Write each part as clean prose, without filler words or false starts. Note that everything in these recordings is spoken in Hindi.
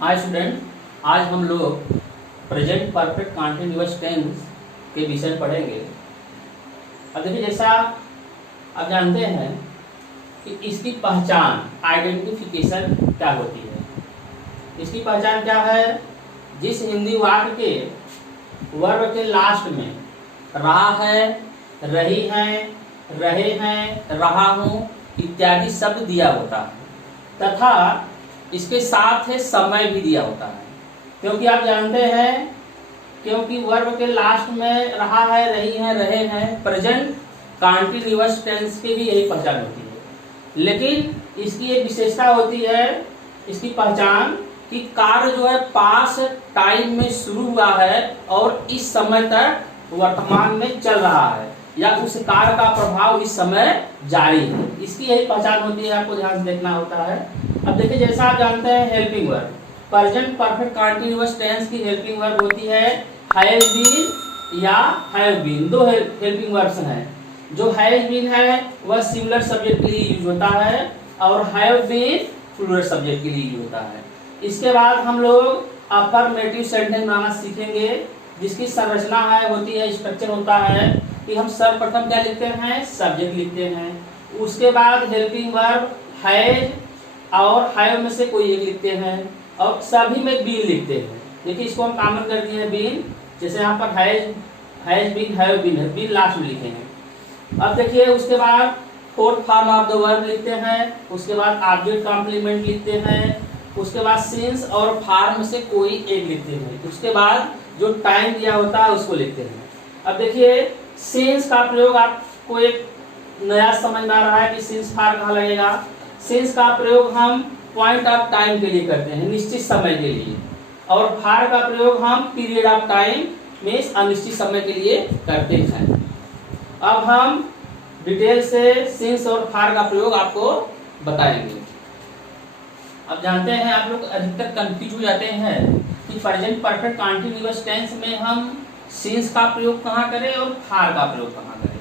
हाय स्टूडेंट, आज हम लोग प्रेजेंट परफेक्ट कॉन्टिन्यूअस टेंस के विषय पढ़ेंगे। अब देखिए, जैसा आप जानते हैं कि इसकी पहचान आइडेंटिफिकेशन क्या होती है। इसकी पहचान क्या है? जिस हिंदी वाक्य के वर्ब के लास्ट में रहा है, रही हैं, रहे हैं, रहा हूँ इत्यादि शब्द दिया होता है तथा इसके साथ है समय भी दिया होता है। क्योंकि आप जानते हैं, क्योंकि वर्ब के लास्ट में रहा है, रही है, रहे हैं प्रेजेंट कॉन्टिन्यूअस टेंस की भी यही पहचान होती है। लेकिन इसकी एक विशेषता होती है, इसकी पहचान कि कार्य जो है पास टाइम में शुरू हुआ है और इस समय तक वर्तमान में चल रहा है, या उस कार्य का प्रभाव इस समय जारी है। इसकी यही पहचान होती है, आपको ध्यान से देखना होता है। अब देखिए, जैसा आप जानते हैं helping verb, present perfect continuous tense की हेल्पिंग वर्ब होती है हैव बीन या हैव बीन। दो हेल्पिंग वर्ब्स हैं। जो हैव बीन है वह सिंगुलर सब्जेक्ट के लिए यूज होता है और हैव बीन प्लूरल सब्जेक्ट के लिए यूज होता है। इसके बाद हम लोग अफर्मेटिव सेंटेंस बनाना सीखेंगे, जिसकी संरचना होती है, स्ट्रक्चर होता है कि हम सर्वप्रथम क्या लिखते हैं? सब्जेक्ट लिखते हैं। उसके बाद हेल्पिंग वर्ब हैज और हैव में से कोई एक लिखते हैं और सभी में बीन लिखते हैं। देखिए, इसको हम कॉमन कर दिए हैं बीन। जैसे यहाँ पर हैज बीन, हैव बीन है, बीन लास्ट में लिखे हैं। अब देखिए, उसके बाद fourth form of the verb लिखते हैं। उसके बाद ऑब्जेक्ट कॉम्प्लीमेंट लिखते हैं। उसके बाद सिंस और फॉर्म से कोई एक लिखते हैं। उसके बाद जो टाइम दिया होता है उसको लिखते हैं। अब देखिए, सिंस का प्रयोग आपको एक नया समझ में आ रहा है कि सिंस फार कहाँ लगेगा। सिंस का प्रयोग हम पॉइंट ऑफ टाइम के लिए करते हैं, निश्चित समय के लिए, और फार का प्रयोग हम पीरियड ऑफ टाइम में अनिश्चित समय के लिए करते हैं। अब हम डिटेल से सिंस और फार का प्रयोग आपको बताएंगे। अब जानते हैं, आप लोग अधिकतर कंफ्यूज हो जाते हैं कि प्रेजेंट परफेक्ट कॉन्टिन्यूअस टेंस में हम सिंस का प्रयोग कहाँ करें और फार का प्रयोग कहाँ करें।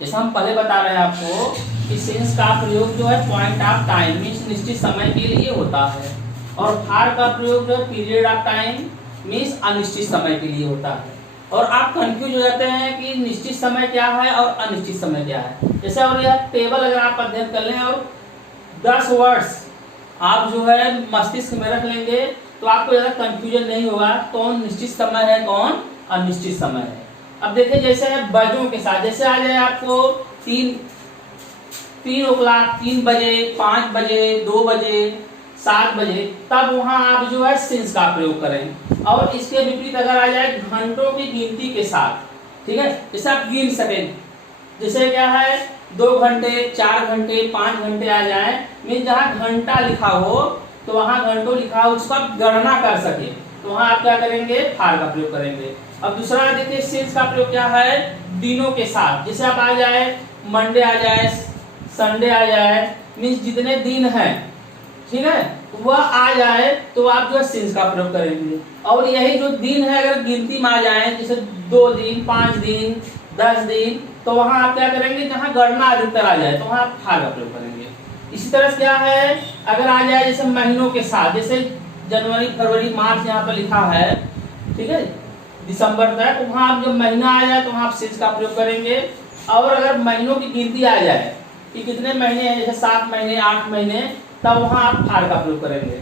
जैसा हम पहले बता रहे हैं आपको कि सिंस का प्रयोग जो है पॉइंट ऑफ टाइम मीन्स निश्चित समय के लिए होता है, और फार का प्रयोग जो है पीरियड ऑफ टाइम मीन्स अनिश्चित समय के लिए होता है। और आप कंफ्यूज हो जाते हैं कि निश्चित समय क्या है और अनिश्चित समय क्या है। जैसे और यह टेबल अगर आप अध्ययन कर लें और 10 वर्ड्स आप जो है मस्तिष्क में रख लेंगे तो आपको ज्यादा कंफ्यूजन नहीं होगा कौन निश्चित समय है, कौन अनिश्चित समय है। अब देखिए, जैसे है बजों के साथ, जैसे आ जाए आपको 3 o'clock, 3 बजे, 5 बजे, 2 बजे, 7 बजे, तब वहां आप जो है सिंस का प्रयोग करें। और इसके विपरीत अगर आ जाए घंटों की गिनती के साथ, ठीक है, जैसे आप गिन सकें, जैसे क्या है 2 घंटे, 4 घंटे, 5 घंटे आ जाए, मीन जहाँ घंटा लिखा हो तो वहां घंटों लिखा हो, उसको आप गणना कर सके तो वहां आप क्या करेंगे? फार का प्रयोग करेंगे। अब दूसरा देखिए, सिंस का प्रयोग क्या है? दिनों के साथ, जैसे आप आ जाए मंडे आ जाए, संडे आ जाए, मीन्स जितने दिन हैं, ठीक है, वह आ जाए तो आप जो है सिंस का प्रयोग करेंगे। और यही जो दिन है अगर गिनती में आ जाए, जैसे 2 दिन, 5 दिन, 10 दिन, तो वहां आप क्या करेंगे? जहां गणना अधिकतर आ जाए तो वहां आप फार का प्रयोग करेंगे। इसी तरह से क्या है, अगर आ जाए जैसे महीनों के साथ, जैसे जनवरी, फरवरी, मार्च यहाँ पर लिखा है, ठीक है, दिसंबर तक, तो वहां आप जब महीना आ जाए तो वहां आप सिंस का प्रयोग करेंगे। और अगर महीनों की गिनती आ जाए कि कितने महीने हैं, जैसे 7 महीने, 8 महीने, तब वहां आप फार का प्रयोग करेंगे।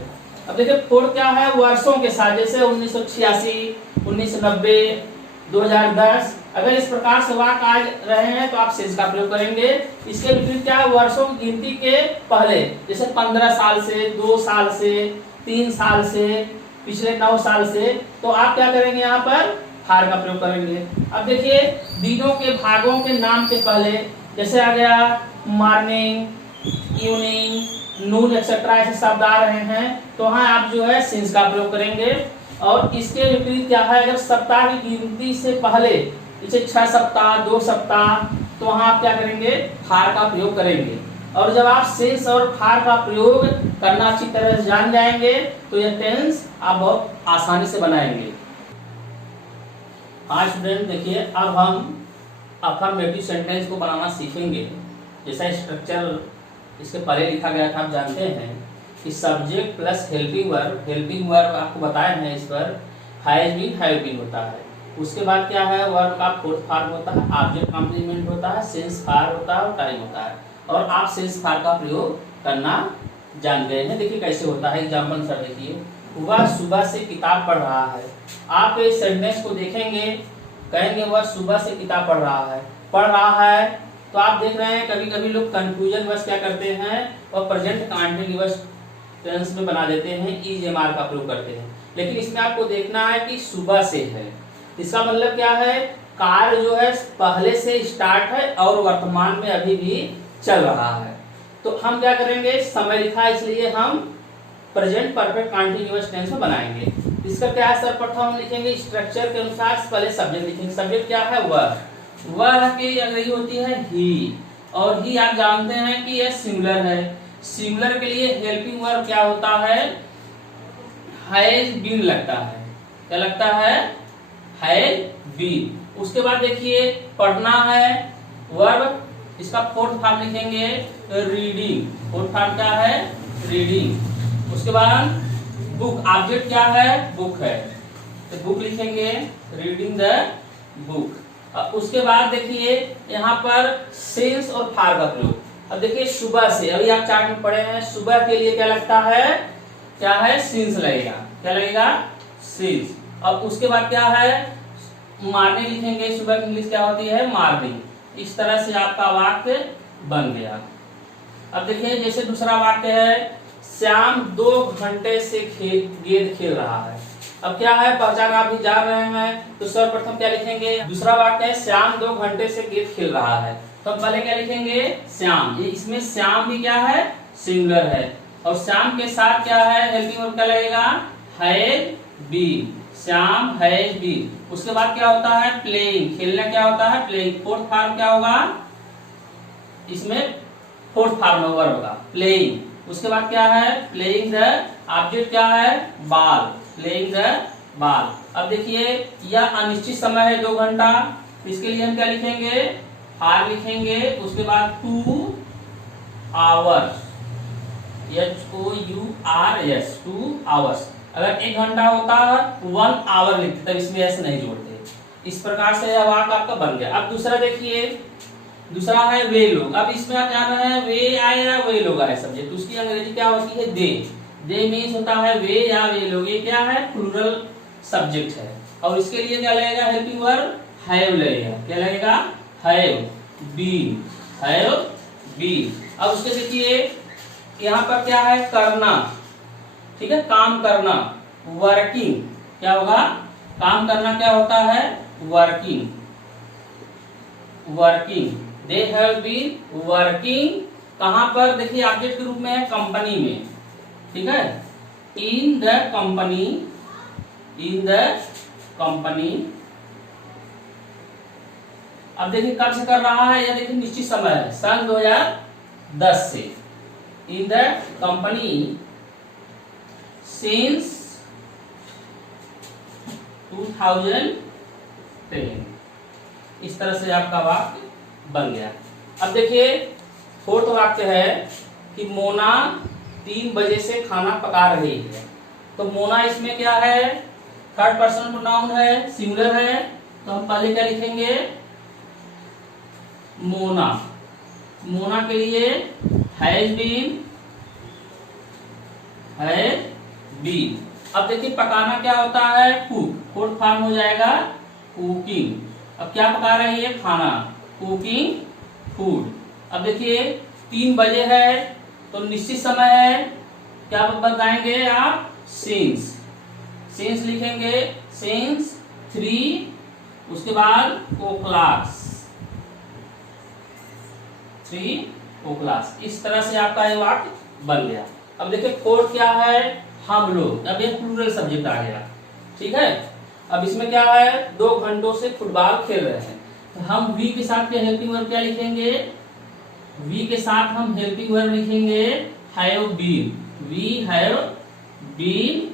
अब देखिए, फोर्थ क्या है? वर्षों के साथ, जैसे 1986, 1990, 2010, अगर इस प्रकार से वाक्य आ रहे हैं तो आप सिंस का प्रयोग करेंगे। इसके विपरीत क्या है? वर्षों की गिनती के पहले, जैसे 15 साल से, 2 साल से, 3 साल से, पिछले 9 साल से, तो आप क्या करेंगे? यहाँ पर फार का प्रयोग करेंगे। अब देखिए, दिनों के भागों के नाम के पहले, जैसे आ गया मॉर्निंग, इवनिंग, नून एक्सेट्रा, ऐसे शब्द आ रहे हैं तो वहां आप जो है सिंस का प्रयोग करेंगे। और इसके विपरीत क्या है? अगर सप्ताह की गिनती से पहले, जैसे 6 सप्ताह, 2 सप्ताह, तो वहां आप क्या करेंगे? फार का प्रयोग करेंगे। और जब आप सिंस और फार का प्रयोग करना अच्छी तरह से जान जाएंगे तो यह टेंस आप बहुत आसानी से बनाएंगे। आज स्टूडेंट देखिए, अब हम अफर्मेटिव सेंटेंस को बनाना सीखेंगे। जैसा स्ट्रक्चर इसके पहले लिखा गया था, आप जानते हैं कि सब्जेक्ट प्लस हेल्पिंग वर्ब आपको बताए हैं इस पर हैज बीन, हैव बीन होता है। उसके बाद क्या है, वर्ब का फोर्थ फॉर्म होता है, ऑब्जेक्ट कॉम्प्लीमेंट होता है, सेंस फार होता है और टाइम होता है। और आप सेंस फार का प्रयोग करना जान गए हैं। देखिए कैसे होता है, एग्जाम्पल सर देखिए। वह सुबह से किताब पढ़ रहा है। आप इस सेंटेंस को देखेंगे, कहेंगे वह सुबह से किताब पढ़ रहा है। पढ़ रहा है तो आप देख रहे हैं कभी कभी लोग कंफ्यूजन वश क्या करते हैं, और प्रेजेंट कंटिन्यूअस टेंस में बना देते हैं, इज एम आर का प्रयोग करते हैं। लेकिन इसमें आपको देखना है कि सुबह से है, इसका मतलब क्या है, कार्य जो है पहले से स्टार्ट है और वर्तमान में अभी भी चल रहा है। तो हम क्या करेंगे, समय लिखा है इसलिए हम प्रेजेंट परफेक्ट कंटीन्यूअस टेंस में बनाएंगे। इसका क्या है, सर्वप्रथम हम लिखेंगे स्ट्रक्चर के अनुसार, पहले सब्जेक्ट लिखेंगे। सब्जेक्ट क्या है, वह की अग्रही होती है ही, और ही आप जानते हैं कि यह सिंगुलर है। सिंगुलर के लिए हेल्पिंग वर्ब क्या होता है, हैज बीन लगता है। क्या लगता है, हैज बीन। उसके बाद देखिए पढ़ना है, वर्ब इसका फोर्थ फॉर्म लिखेंगे रीडिंग। फोर्थ फॉर्म क्या है, रीडिंग। उसके बाद बुक, ऑब्जेक्ट क्या है, बुक है, तो बुक लिखेंगे रीडिंग द बुक। उसके बाद देखिए यहाँ पर सिंस और फार का प्रयोग। अब देखिए सुबह से, अभी आप चार्ट में पढ़े हैं, सुबह के लिए क्या लगता है, क्या है, सिंस लगेगा। क्या लगेगा, सिंस। अब उसके बाद क्या है, मॉर्निंग लिखेंगे। सुबह की इंग्लिश क्या होती है, मॉर्निंग। इस तरह से आपका वाक्य बन गया। अब देखिए जैसे दूसरा वाक्य है, श्याम 2 घंटे से गेंद खेल रहा है। अब क्या है, पहचान आप भी जान रहे हैं, तो सर्वप्रथम क्या लिखेंगे, दूसरा वाक्य है श्याम 2 घंटे से गेंद खेल रहा है। तो पहले क्या लिखेंगे, श्याम। इसमें श्याम भी क्या है, सिंगुलर है, और श्याम के साथ क्या है, हेल्पिंग वर्ब क्या लगेगा, has been. Shyam has been. उसके बाद क्या होता है, प्लेइंग, खेलना क्या होता है, प्लेइंग। फोर्थ फॉर्म क्या होगा, इसमें फोर्थ फॉर्म वर्ब का प्लेइंग। उसके बाद क्या है, प्लेइंग द, ऑब्जेक्ट क्या है, बॉल, प्लेइंग द बॉल। अब देखिए यह अनिश्चित समय है 2 घंटा, इसके लिए हम क्या लिखेंगे, आर लिखेंगे। उसके बाद 2 आवर्स, HOURS, 2 आवर्स। अगर 1 घंटा होता है 1 आवर लिखते, तब इसमें ऐसे नहीं जोड़ते। इस प्रकार से यह वाक्य आपका बन गया। अब दूसरा देखिए, दूसरा है वे लोग। अब इसमें आप जान रहे हैं वे आए या वे लोग आए सब्जेक्ट, उसकी अंग्रेजी क्या होती है, दे। दे मीन्स होता है वे या वे लोग। ये क्या है, प्लूरल सब्जेक्ट है, और इसके लिए क्या लगेगा, हेल्पिंग वर्ब हैव लगेगा। क्या लगेगा, हैव बीन, हैव बीन। अब उसके देखिए यहाँ पर क्या है, करना, ठीक है, काम करना, वर्किंग। क्या होगा, काम करना क्या होता है, working, working. They have been working. कहां पर, देखिए ऑब्जेक्ट के रूप में है, कंपनी में, ठीक है, in the company, in the company. अब देखिए कब से कर रहा है, यह देखिए निश्चित समय है, सन 2010 से। In the company since 2010। इस तरह से आपका वाक्य बन गया। अब देखिए फोर्थ वाक्य है कि मोना 3 बजे से खाना पका रही है। तो मोना इसमें क्या है, थर्ड पर्सन प्रोनाउन है, सिंगुलर है, तो हम पहले क्या लिखेंगे, मोना। मोना के लिए हैज बीन, हैज बीन। अब देखिए पकाना क्या होता है, कुक। फोर्थ फॉर्म हो जाएगा कुकिंग। अब क्या पका रही है, खाना, कुकिंग फूड। अब देखिए 3 बजे है तो निश्चित समय है, क्या बताएंगे आप, सिंस। सिंस लिखेंगे, सिंस 3, उसके बाद o'clock, 3 o'clock। इस तरह से आपका ये वाक्य बन गया। अब देखिए फोर्थ क्या है, हम लोग। अब ये प्लूरल सब्जेक्ट आ गया, ठीक है। अब इसमें क्या है, 2 घंटों से फुटबॉल खेल रहे हैं, तो हम वी के साथ क्या हेल्पिंग वर्ब क्या लिखेंगे, वी के साथ हम हेल्पिंग वर्ब लिखेंगे have been, we have been.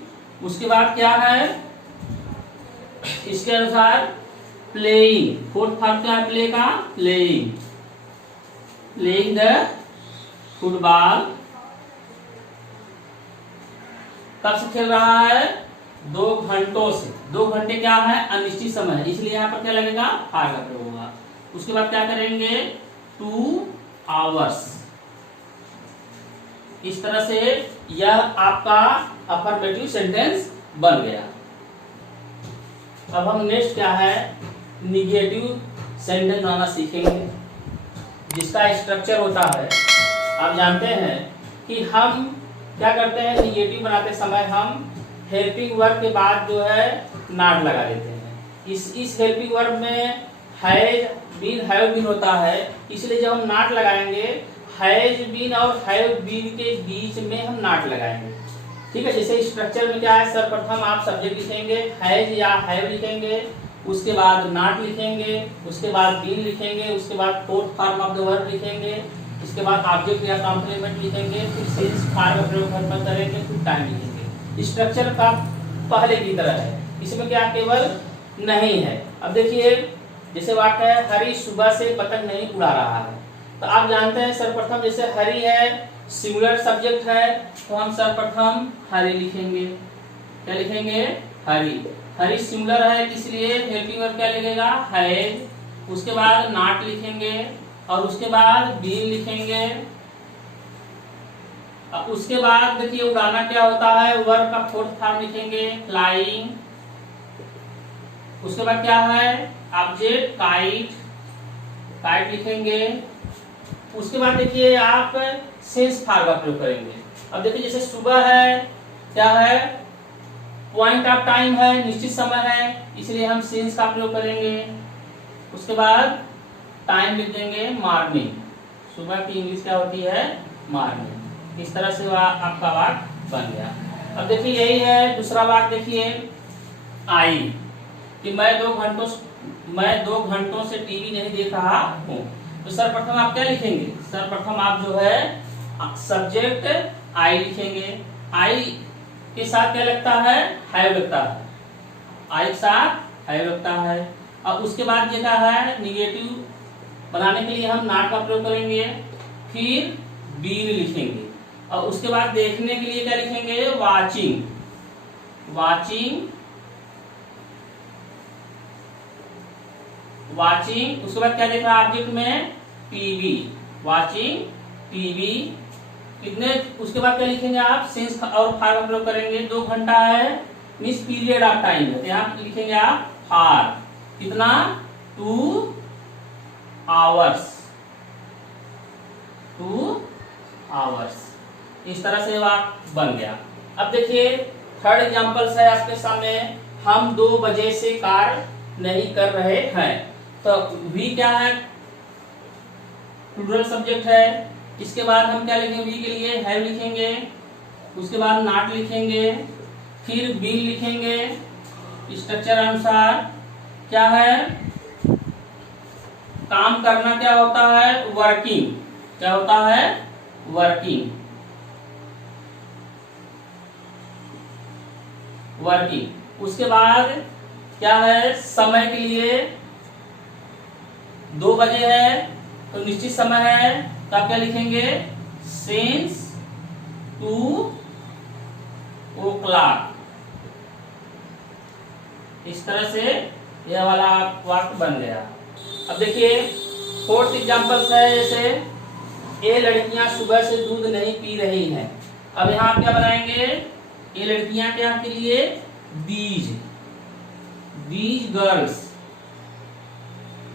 उसके बाद क्या है, इसके अनुसार प्लेइंग, फोर्थ फॉर्म क्या है प्ले का, प्लेइंग, प्लेइंग द फुटबॉल, कब से खेल रहा है? 2 घंटों से। 2 घंटे क्या है? अनिश्चित समय है, इसलिए यहाँ पर क्या लगेगा? फार का प्रयोग होगा। उसके बाद क्या करेंगे? 2 आवर्स। इस तरह से यह आपका अफर्मेटिव सेंटेंस बन गया। अब हम नेक्स्ट क्या है? निगेटिव सेंटेंस बनाना सीखेंगे, जिसका स्ट्रक्चर होता है, आप जानते हैं कि हम क्या करते हैं, निगेटिव बनाते समय हम हेल्पिंग वर्ब के बाद जो है नॉट लगा देते हैं। इस हेल्पिंग वर्ब में हैज बीन हैव बीन होता है, इसलिए जब हम नॉट लगाएंगे हैज बीन और हैव बीन के बीच में हम नॉट लगाएंगे। ठीक है, जैसे स्ट्रक्चर में क्या है, सर्वप्रथम आप सब्जेक्ट लिखेंगे, हैज या हैव लिखेंगे, उसके बाद नॉट लिखेंगे, उसके बाद बीन लिखेंगे, उसके बाद fourth form of the verb लिखेंगे, इसके बाद ऑब्जेक्ट या कॉम्प्लीमेंट लिखेंगे, फिर सिंस फॉर्म का प्रयोग करेंगे, फिर टाइम लिखेंगे। स्ट्रक्चर का पहले की तरह है, इसमें क्या केवल नहीं है। अब देखिए, जैसे वाक्य है हरी सुबह से पतंग नहीं उड़ा रहा है, तो आप जानते हैं सर्वप्रथम जैसे हरी है सिंगुलर सब्जेक्ट है, तो हम सर्वप्रथम हरी लिखेंगे। क्या लिखेंगे? हरी। हरी सिंगुलर है, इसलिए हेल्पिंग वर्ब क्या लिखेगा? हैज। उसके बाद नॉट लिखेंगे और उसके बाद बीन लिखेंगे। अब उसके बाद देखिए उड़ाना क्या होता है, वर्ब का फोर्थ फॉर्म लिखेंगे, फ्लाइंग। उसके बाद क्या है? ऑब्जेक्ट काइट, काइट लिखेंगे। उसके बाद देखिए आप सेंस फॉर्म का प्रयोग करेंगे। अब देखिए जैसे सुबह है, क्या है? पॉइंट ऑफ टाइम है, निश्चित समय है, इसलिए हम सेंस का प्रयोग करेंगे। उसके बाद टाइम लिख देंगे मॉर्निंग। सुबह की इंग्लिश क्या होती है? मॉर्निंग। इस तरह से आपका वाक्य बन गया। अब देखिए यही है दूसरा वाक्य, देखिए आई कि मैं 2 घंटों से टीवी नहीं देख रहा हूँ। तो सर्वप्रथम आप क्या लिखेंगे? सर्वप्रथम आप जो है सब्जेक्ट आई लिखेंगे। आई के साथ क्या लगता है? हैव लगता है। आई के साथ हैव लगता है। और उसके बाद ये क्या है? निगेटिव बनाने के लिए हम नॉट का प्रयोग करेंगे, फिर बीन लिखेंगे और उसके बाद देखने के लिए क्या लिखेंगे? वाचिंग। Watching, watching. उसके बाद क्या देख रहा है ऑब्जेक्ट में? टीवी। Watching TV. कितने? उसके बाद क्या लिखेंगे आप? सिंस और फार का प्रयोग करेंगे। 2 घंटा है, मींस पीरियड ऑफ टाइम है, तो यहाँ लिखेंगे आप फार। कितना? 2 आवर्स। 2 आवर्स। इस तरह से वाक्य बन गया। अब देखिए थर्ड एग्जांपल्स है आपके सामने। हम 2 बजे से कार्य नहीं कर रहे हैं, तो वी क्या है? प्लूरल सब्जेक्ट है। इसके बाद हम क्या लिखेंगे? वी के लिए हैव लिखेंगे, उसके बाद नॉट लिखेंगे, फिर बीन लिखेंगे। स्ट्रक्चर अनुसार क्या है? काम करना क्या होता है? वर्किंग। क्या होता है? वर्किंग। वर्किंग। उसके बाद क्या है? समय के लिए 2 बजे है, तो निश्चित समय है, तो आप क्या लिखेंगे? Since 2 o'clock। इस तरह से यह वाला वाक्य बन गया। अब देखिए फोर्थ एग्जांपल्स है, जैसे ये लड़कियां सुबह से दूध नहीं पी रही हैं। अब यहाँ आप क्या बनाएंगे? ये लड़कियां क्या के लिए? These. These girls.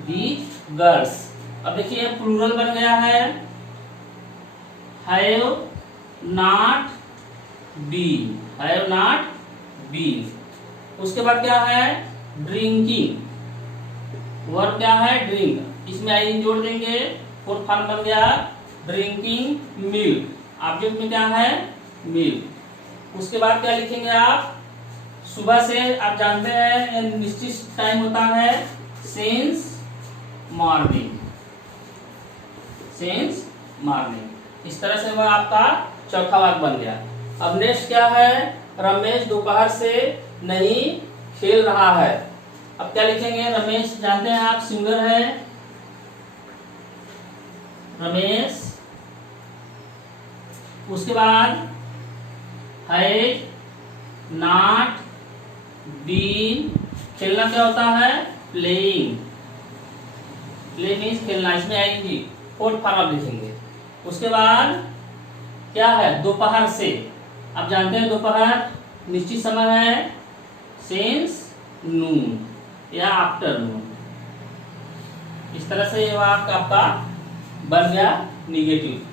These girls. अब देखिए प्लूरल बन गया है, have not been. Have not been. उसके बाद क्या है? ड्रिंकिंग। वर्ब क्या है? ड्रिंक। इसमें आई जोड़ देंगे, फोर्थ फॉर्म बन गया ड्रिंकिंग मिल्क। ऑब्जेक्ट में क्या है? मिल्क। उसके बाद क्या लिखेंगे आप? सुबह से आप जानते हैं निश्चित टाइम होता है, सिंस मॉर्निंग। Since morning. इस तरह से वह आपका चौथा वाक्य बन गया। अब नेक्स्ट क्या है? रमेश दोपहर से नहीं खेल रहा है। अब क्या लिखेंगे? रमेश जानते हैं आप सिंगुलर है, रमेश। उसके बाद है नॉट बीन, खेलना क्या होता है, प्लेइंग, प्ले मीन्स खेलना, इसमें आएंगी फोर्थ फॉर्म आप लिखेंगे। उसके बाद क्या है, दोपहर से, आप जानते हैं दोपहर निश्चित समय है, सिंस नून या आफ्टरनून। इस तरह से ये वाक्य आपका बन गया निगेटिव।